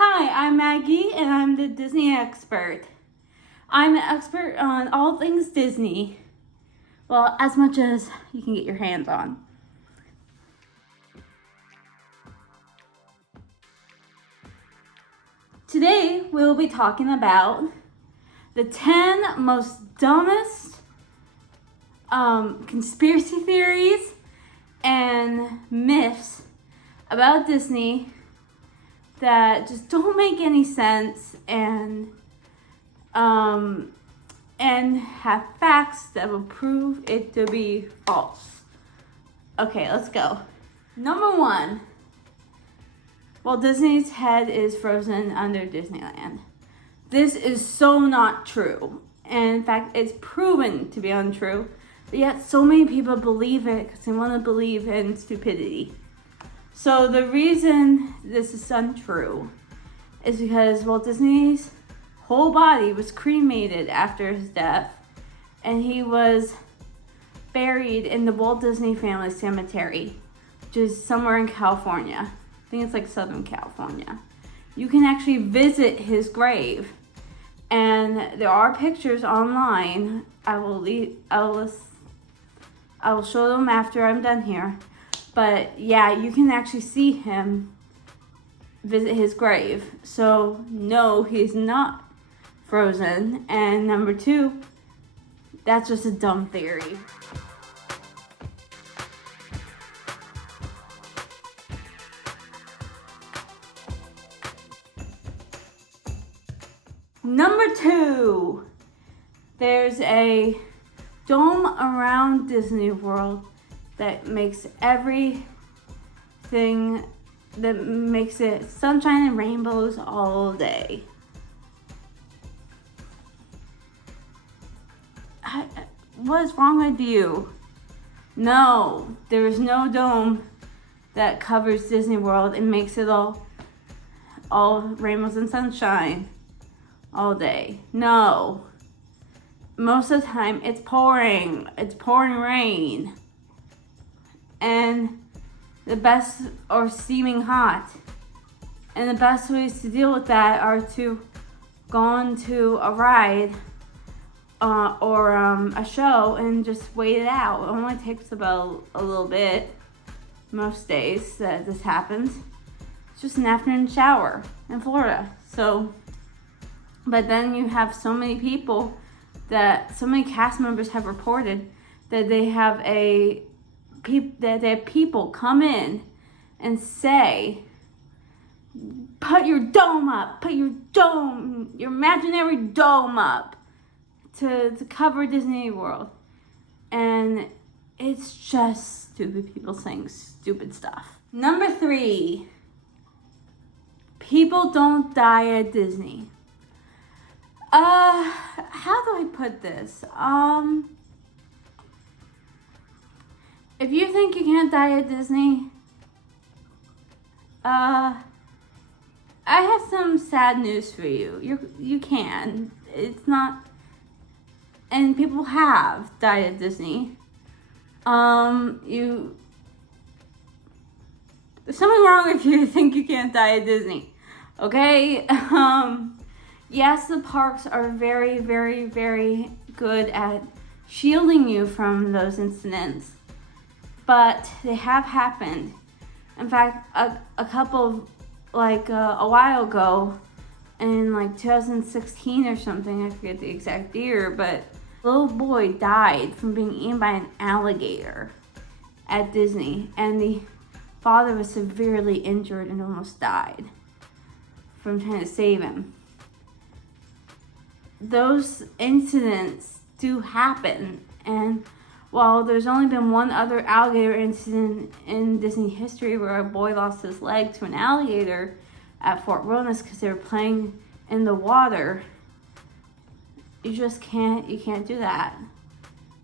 Hi, I'm Maggie and I'm the Disney expert. I'm an expert on all things Disney. Well, as much as you can get your hands on. Today, we'll be talking about the 10 most dumbest conspiracy theories and myths about Disney that just don't make any sense and have facts that will prove it to be false. Okay, let's go. Number 1. Walt Disney's head is frozen under Disneyland. This is so not true. And in fact, it's proven to be untrue. But yet so many people believe it because they want to believe in stupidity. So the reason this is untrue is because Walt Disney's whole body was cremated after his death, and he was buried in the Walt Disney Family Cemetery, which is somewhere in California. I think it's like Southern California. You can actually visit his grave, and there are pictures online. I will show them after I'm done here. But yeah, you can actually see him visit his grave. So no, he's not frozen. And number 2, that's just a dumb theory. Number 2, there's a dome around Disney World that makes it sunshine and rainbows all day. What is wrong with you? No, there is no dome that covers Disney World and makes it all rainbows and sunshine all day. No. Most of the time it's pouring rain. And or steaming hot. And the best ways to deal with that are to go on to a ride or a show and just wait it out. It only takes about a little bit most days that this happens. It's just an afternoon shower in Florida. So, but then you have so many cast members have reported that they have people come in and say, put your imaginary dome up to cover Disney World. And it's just stupid people saying stupid stuff. Number 3, people don't die at Disney. How do I put this? If you think you can't die at Disney, I have some sad news for you. You can. It's not, and people have died at Disney. There's something wrong if you think you can't die at Disney. Okay? Yes, the parks are very, very, very good at shielding you from those incidents. But they have happened. In fact, a couple, a while ago, in 2016 or something, I forget the exact year, but a little boy died from being eaten by an alligator at Disney, and the father was severely injured and almost died from trying to save him. Those incidents do happen, and while there's only been one other alligator incident in Disney history where a boy lost his leg to an alligator at Fort Wilderness because they were playing in the water, you can't do that.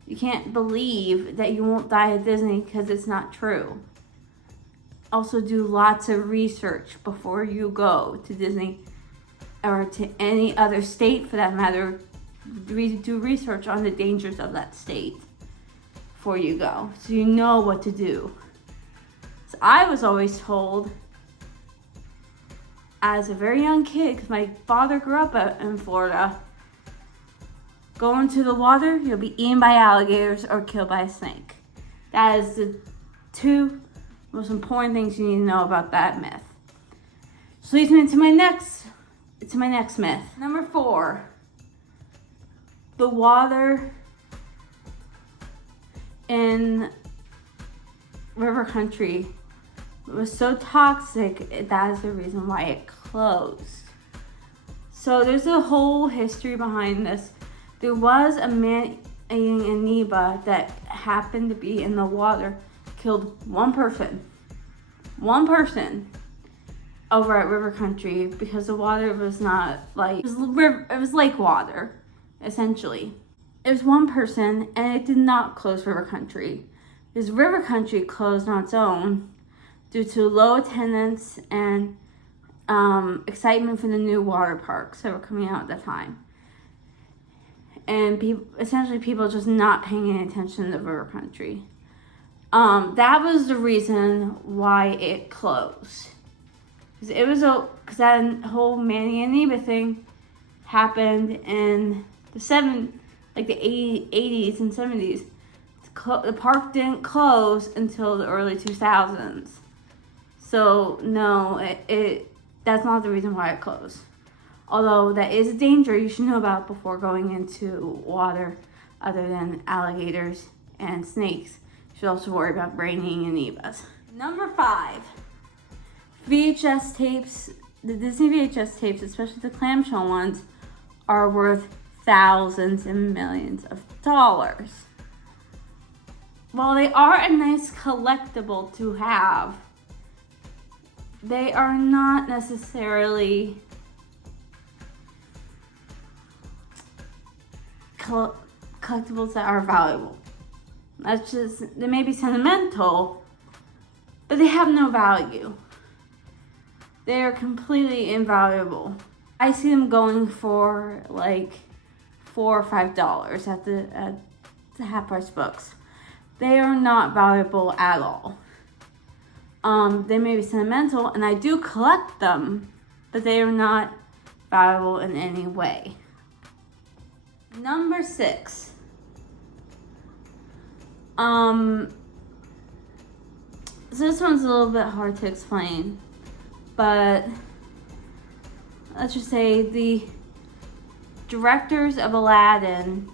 You can't believe that you won't die at Disney because it's not true. Also, do lots of research before you go to Disney or to any other state for that matter. Do research on the dangers of that state before you go, so you know what to do. So I was always told as a very young kid, because my father grew up in Florida, go into the water, you'll be eaten by alligators or killed by a snake. That is the two most important things you need to know about that myth. So leads me to my next myth. Number 4. The water in river country was so toxic, that is the reason why it closed. So there's a whole history behind this. There was a man-eating amoeba that happened to be in the water, killed one person over at river country, because the water was not like, it was lake water, essentially. It was one person, and it did not close river country, because river country closed on its own due to low attendance and excitement for the new water parks that were coming out at the time. And people just not paying any attention to river country. That was the reason why it closed. Because that whole Manny and Amoeba thing happened in the 80s and 70s. The park didn't close until the early 2000s. So no, that's not the reason why it closed. Although that is a danger you should know about before going into water other than alligators and snakes. You should also worry about brain-eating amoebas. Number 5. VHS tapes. The Disney VHS tapes, especially the clamshell ones, are worth thousands and millions of dollars. While they are a nice collectible to have, they are not necessarily collectibles that are valuable. They may be sentimental, but they have no value. They are completely invaluable. I see them going for like $4 or $5 at the half price books. They are not valuable at all. They may be sentimental, and I do collect them, but they are not valuable in any way. Number 6. So this one's a little bit hard to explain, but let's just say the directors of Aladdin,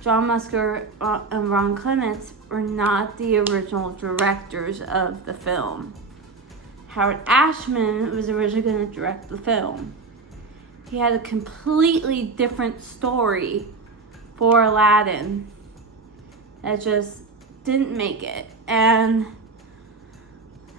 John Musker and Ron Clements, were not the original directors of the film. Howard Ashman was originally going to direct the film. He had a completely different story for Aladdin that just didn't make it. And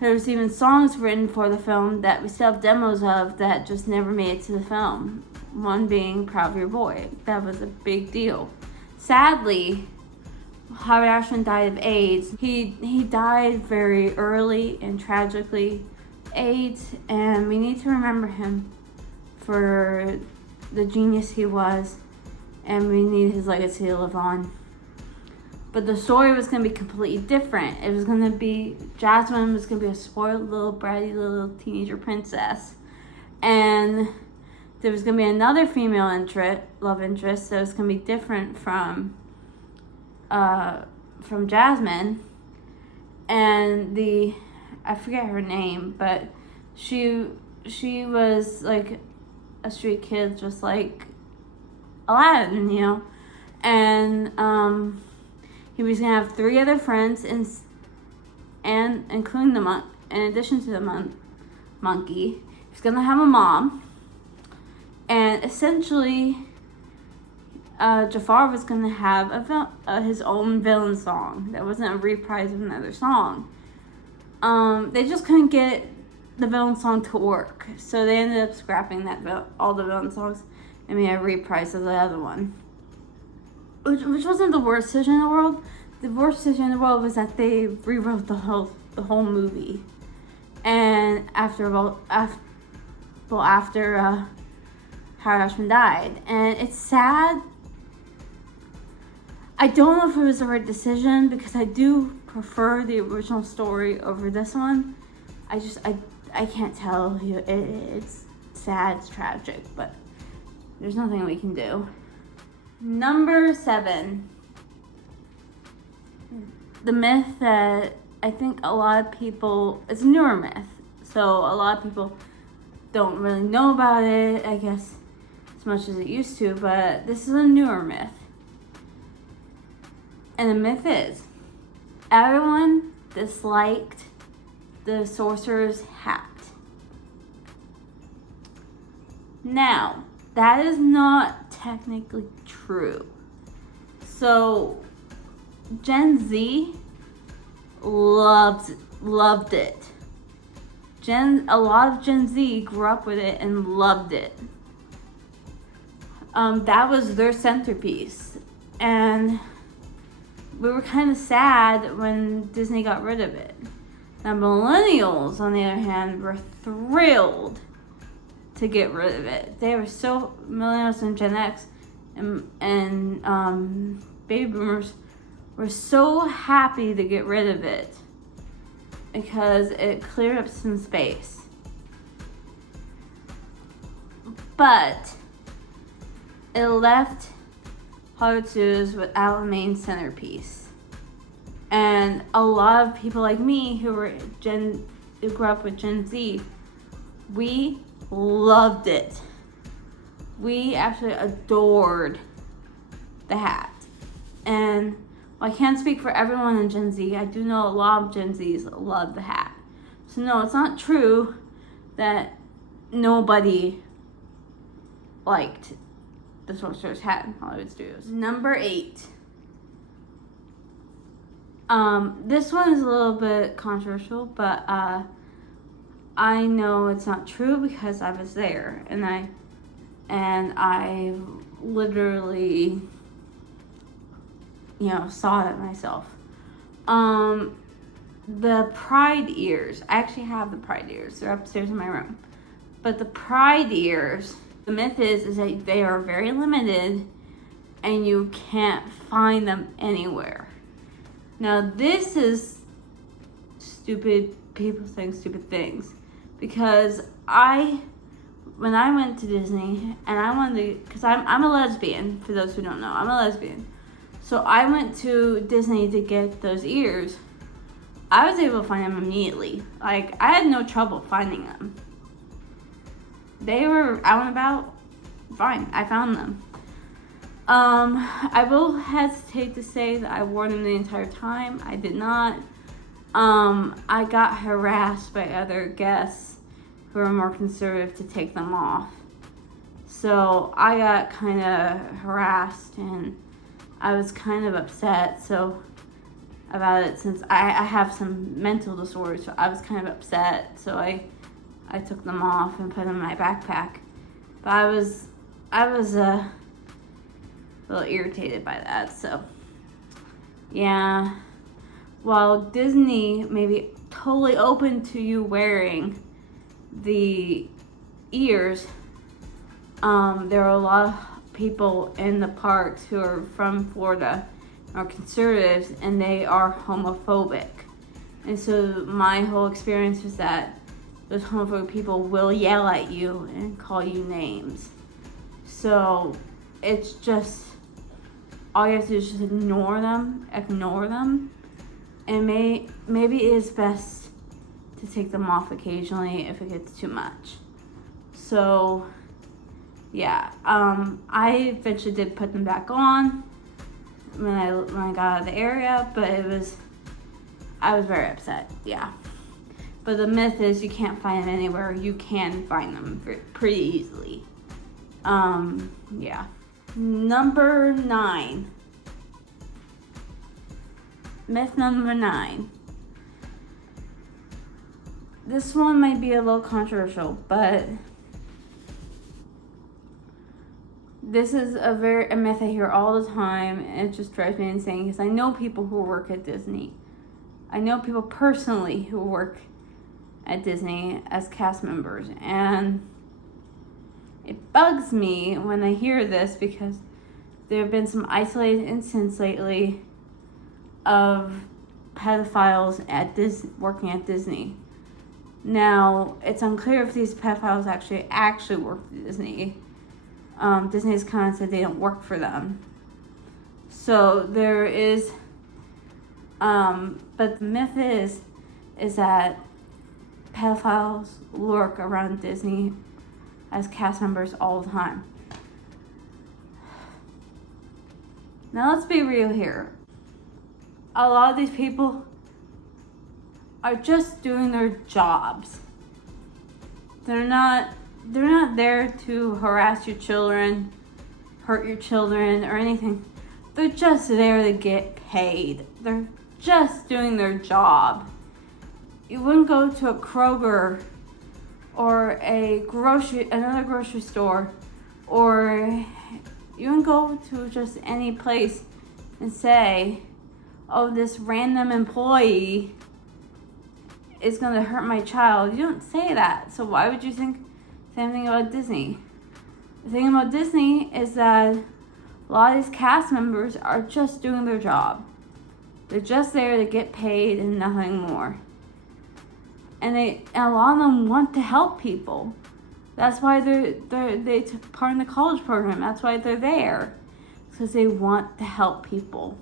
there was even songs written for the film that we still have demos of that just never made it to the film. One being Proud of Your Boy. That was a big deal. Sadly, Howard Ashman died of AIDS. He died very early and tragically AIDS, and we need to remember him for the genius he was, and we need his legacy to live on. But the story was going to be completely different. It was going to be, Jasmine was going to be a spoiled little bratty little teenager princess, and there was going to be another female love interest that was going to be different from Jasmine, and I forget her name, but she was like a street kid, just like Aladdin, you know, and he was gonna have 3 other friends, and including the in addition to the monkey, he's gonna have a mom, and essentially, Jafar was gonna have his own villain song that wasn't a reprise of another song. They just couldn't get the villain song to work, so they ended up scrapping all the villain songs and made a reprise of the other one, which wasn't the worst decision in the world. The worst decision in the world was that they rewrote the whole movie, and after Howard Ashman died, and it's sad. I don't know if it was the right decision, because I do prefer the original story over this one. I can't tell you. It's sad, it's tragic, but there's nothing we can do. Number 7. The myth that I think a lot of people, it's a newer myth, so a lot of people don't really know about it, I guess, as much as it used to, but this is a newer myth. And the myth is, everyone disliked the sorcerer's hat. Now, that is not technically true. So, Gen Z loved it. A lot of Gen Z grew up with it and loved it. That was their centerpiece. And we were kind of sad when Disney got rid of it. Now, millennials, on the other hand, were thrilled to get rid of it. They were so, millennials and Gen X and baby boomers were so happy to get rid of it because it cleared up some space. But it left Hollywood Studios without a main centerpiece. And a lot of people like me who grew up with Gen Z, we loved it. We actually adored the hat. And I can't speak for everyone in Gen Z. I do know a lot of Gen Zs love the hat. So no, it's not true that nobody liked the Sorcerer's Hat in Hollywood Studios. Number 8. This one is a little bit controversial, but I know it's not true because I was there, and I literally, saw it myself. The pride ears. I actually have the pride ears. They're upstairs in my room. But the pride ears, the myth is that they are very limited, and you can't find them anywhere. Now, this is stupid people saying stupid things. Because when I went to Disney, and I wanted to, because I'm a lesbian, for those who don't know, I'm a lesbian. So I went to Disney to get those ears. I was able to find them immediately. Like, I had no trouble finding them. They were out and about, fine, I found them. I will hesitate to say that I wore them the entire time. I did not. I got harassed by other guests who were more conservative to take them off. So I got kind of harassed, and I was kind of upset about it, since I have some mental disorders, so I was kind of upset. So I took them off and put them in my backpack. But I was a little irritated by that. So yeah, while Disney may be totally open to you wearing the ears, there are a lot of people in the parks who are from Florida, are conservatives, and they are homophobic. And so my whole experience was that those homophobic people will yell at you and call you names. So it's just, all you have to do is just ignore them, and maybe it is best to take them off occasionally if it gets too much. So yeah, I eventually did put them back on when I got out of the area, but I was very upset, yeah. But the myth is you can't find them anywhere. You can find them pretty easily. Yeah. Number 9. Myth number 9. This one might be a little controversial, but this is a myth I hear all the time, and it just drives me insane because I know people who work at Disney. I know people personally who work at Disney as cast members, and it bugs me when I hear this because there have been some isolated incidents lately of pedophiles working at Disney. Now, it's unclear if these pedophiles actually work for Disney. Disney's kind of said they don't work for them. So there is, but the myth is that pedophiles lurk around Disney as cast members all the time. Now let's be real here. A lot of these people are just doing their jobs. They're not there to harass your children, hurt your children, or anything. They're just there to get paid. They're just doing their job. You wouldn't go to a Kroger or another grocery store, or you wouldn't go to just any place and say, oh, this random employee is going to hurt my child. You don't say that. So why would you think same thing about Disney? The thing about Disney is that a lot of these cast members are just doing their job. They're just there to get paid and nothing more. And a lot of them want to help people. That's why they took part in the college program. That's why they're there. Because they want to help people.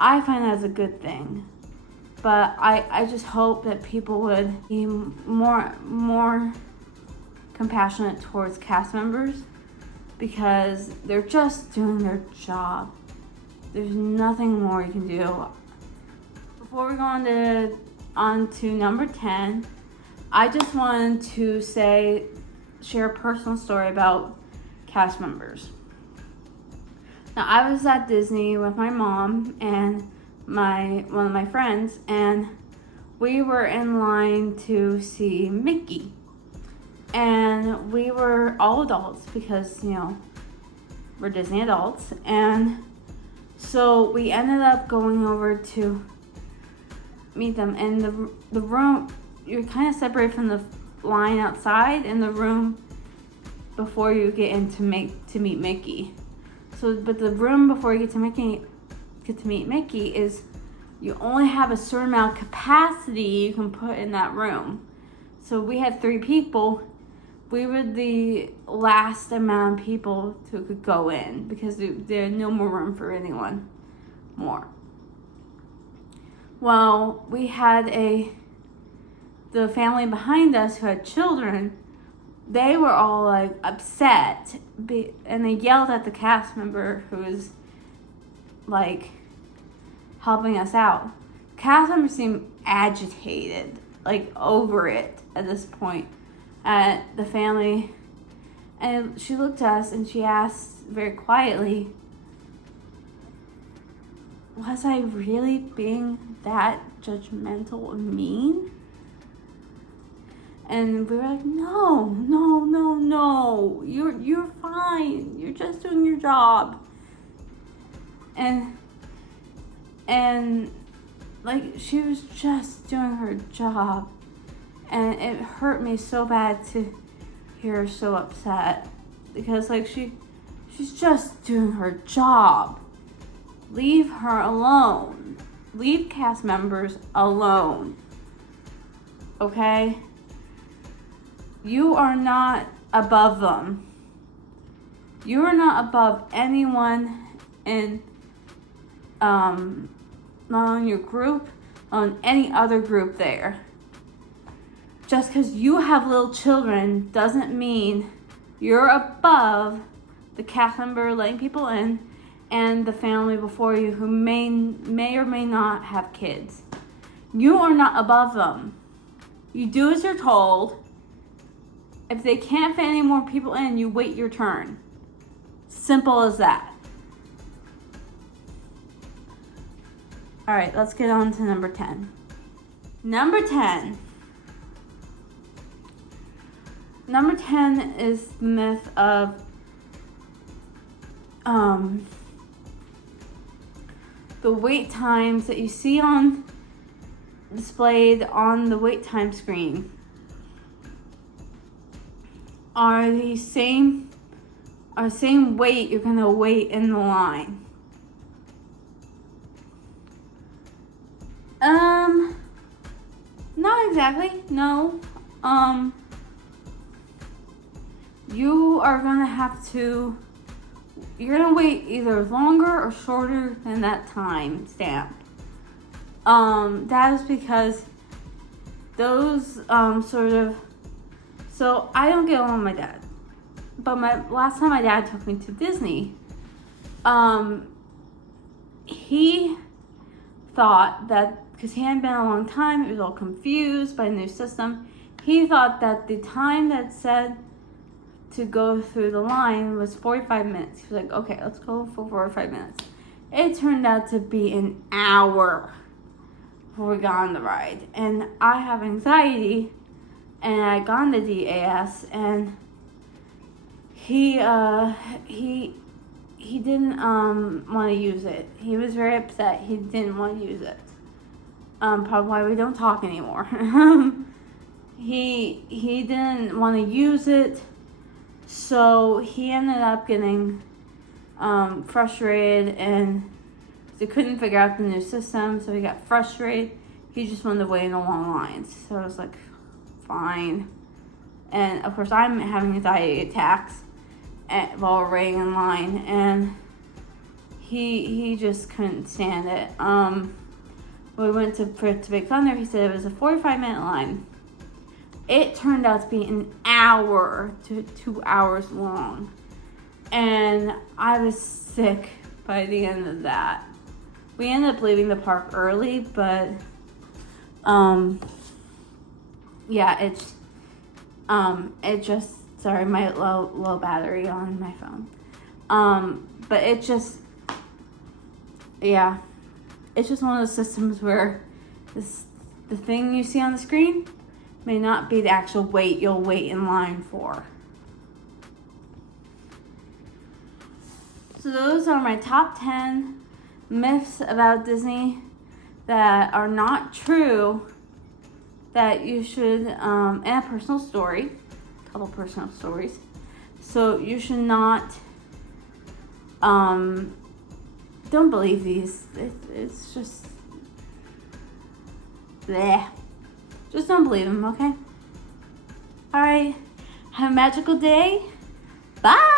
I find that as a good thing. But I just hope that people would be more compassionate towards cast members, because they're just doing their job. There's nothing more you can do. Before we go on to number 10, I just wanted to share a personal story about cast members. Now, I was at Disney with my mom and one of my friends, and we were in line to see Mickey. And we were all adults because, we're Disney adults. And so we ended up going over to meet them. And the room, you're kind of separated from the line outside in the room before you get in to meet Mickey. So, but the room before you get to meet Mickey is, you only have a certain amount of capacity you can put in that room. So we had 3 people. We were the last amount of people who could go in because there had no more room for anyone more. Well, we had the family behind us who had children. They were all like upset, and they yelled at the cast member who was like helping us out. Cast member seemed agitated, like over it at this point, at the family. And she looked at us and she asked very quietly, was I really being that judgmental and mean? And we were like, no, you're fine. You're just doing your job. And like, she was just doing her job. And it hurt me so bad to hear her so upset. Because like, she's just doing her job. Leave her alone. Leave cast members alone. Okay? You are not above them. You are not above anyone in, not on your group, on any other group there. Just because you have little children doesn't mean you're above the cast member letting people in and the family before you who may or may not have kids. You are not above them. You do as you're told. If they can't fit any more people in, you wait your turn. Simple as that. All right, let's get on to number 10. Number 10 is the myth of the wait times that you see displayed on the wait time screen are the same wait you're gonna wait in the line. Not exactly. No. You are gonna have to. You're gonna wait either longer or shorter than that time stamp. That is because those sort of. So I don't get along with my dad, but last time my dad took me to Disney, he thought that because he hadn't been a long time, he was all confused by the new system. He thought that the time that said to go through the line was 45 minutes. He was like, okay, let's go for 45 minutes. It turned out to be an hour before we got on the ride. And I have anxiety, and I got on the DAS, and he didn't want to use it. He was very upset. He didn't want to use it. Probably why we don't talk anymore. He didn't want to use it, so he ended up getting frustrated, and he couldn't figure out the new system, so he got frustrated. He just wanted to wait in the long lines. So I was like, fine. And of course, I'm having anxiety attacks while we're waiting in line, and he just couldn't stand it. We went to Big Thunder. He said it was a 45-minute line. It turned out to be an hour to 2 hours long, and I was sick by the end of that. We ended up leaving the park early, but yeah, it just, sorry, my low battery on my phone. But it just, yeah, it's just one of those systems where the thing you see on the screen may not be the actual wait you'll wait in line for. So those are my top 10 myths about Disney that are not true, that you should, and a personal story, a couple personal stories. So you should not, don't believe these. It's just, bleh. Just don't believe them, okay? Alright, have a magical day. Bye!